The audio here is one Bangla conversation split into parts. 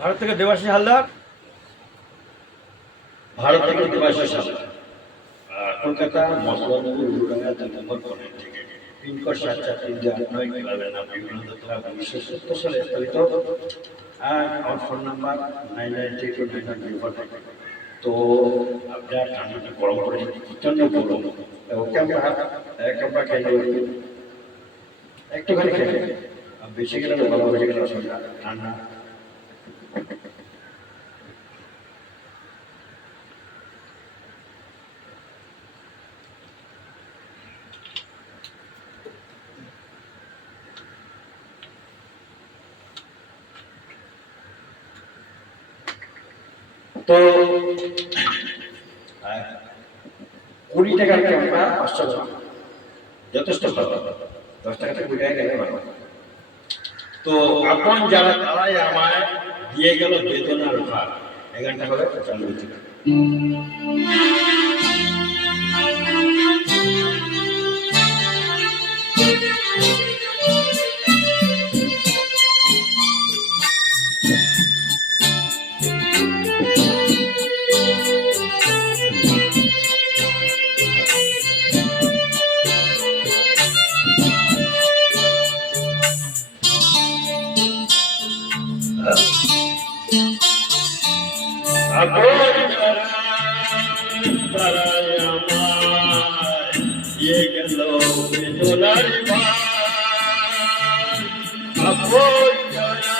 ভারত থেকে দেবাশিস হালদার, ভারত থেকে দেবাশিস হালদার, কলকাতা মশলানগর উলুডাঙ্গা 2 নম্বর কর্নার থেকে পিনকোড 7439 ক্লাবের নাম বিবেকানন্দ ক্লাব 1970 সালে স্থাপিত। আর আমার ফোন নাম্বার 993299 তো আপনার ঠান্ডাটা গরম পড়েছে, প্রচন্ড গরম। ওকে আমরা খেয়ে নেবো, একটুখানি খেয়ে নেবো, বেশি গেলে ভালো বেশি গেলে অসুবিধা, ঠান্ডা। তো 20 টাকার ক্যামেরা 500 টাকা, যথেষ্ট ভালো। 10 টাকা থেকে 20 টাকা গেলে ভালো। তো আপন যারা তারাই আমায় দিয়ে গেল বেদনার ভার। এই গানটা হলো চালু হয়েছিল। ये गलो बेदनार भार, আপন যারা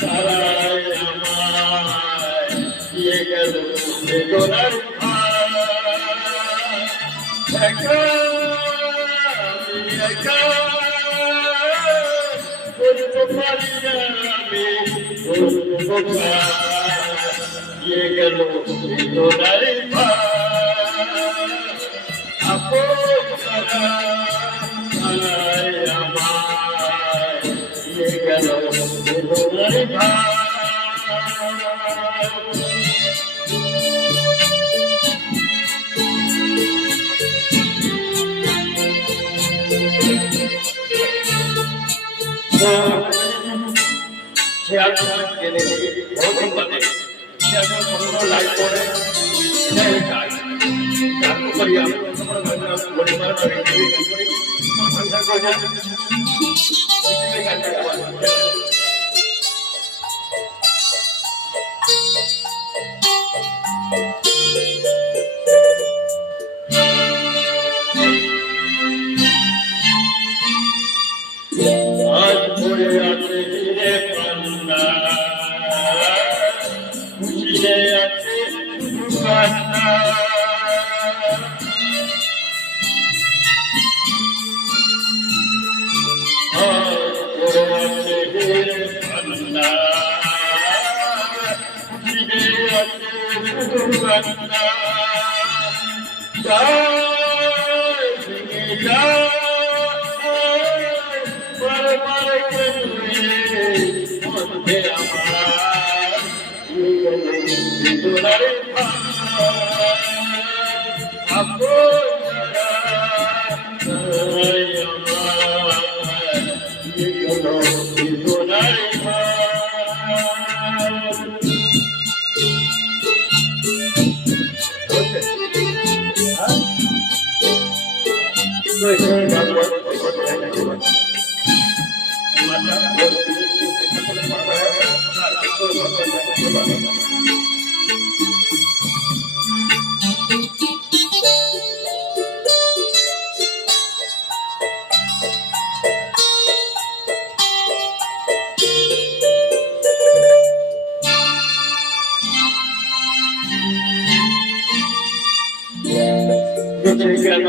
তারাই আমায় দিয়ে গেল বেদনার ভার। একা আমি একা করতে পারি না, আমি করবো দিয়ে গেল বেদনার ভার। আপন যারা তারাই আমায় দিয়ে গেল বেদনার ভার। লাইক করে আজ পড়ে আছে ধীরে কান্না, খুশিতে আছে কান্না। আজ পড়ে আছে ধীরে কান্না, খুশিতে আছে কান্না। যায় ভেঙে যায় বেদনার ভার। আপন যারা তারাই আমায় দিয়ে গেল বেদনার বেঁচে গেল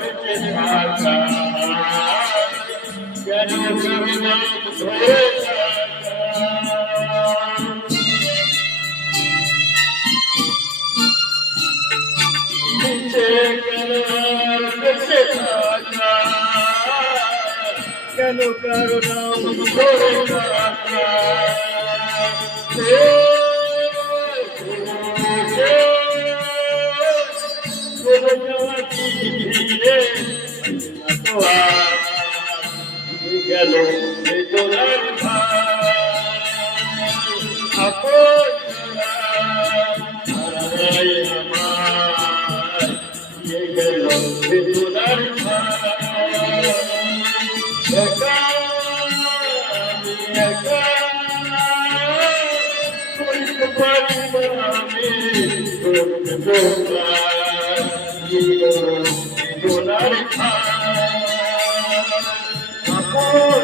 বেঁচে থাকা, কেন করুণা ধরে বেঁচে গেল বেঁচে থাকা, কেন করুণা ধরে থাকা। গেল বেদনার ভার। আপন যারাই আমায় দিয়ে গেল বেদনার ছায়া। একা আমি একা করিতে পারি না আমি তোকে বোঝাই দিয়ে গেল বেদনার ছায়া। আপন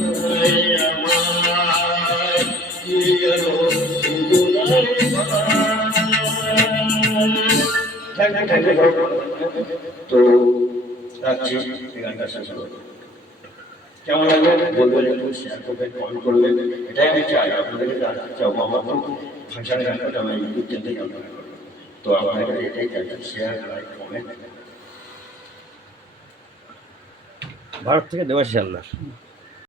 যারাই আমায় দিয়ে গেল বেদনার ছায়া। তো রাখছি এই গানটা শেষ করবো। কেমন লাগবে বলবেন, একটু শেয়ার করবেন, কমেন্ট করবেন, এটাই আমি চাই। আপনাদেরকে জানতে চাবো, আমার তো ফাংশনের গানটা আমি ইউটিউব চ্যানেলে জানতে পারবো। তো আপনাদের এটাই চাই, শেয়ার, লাইক, কমেন্ট। ভারত থেকে দেবাশিস হালদার।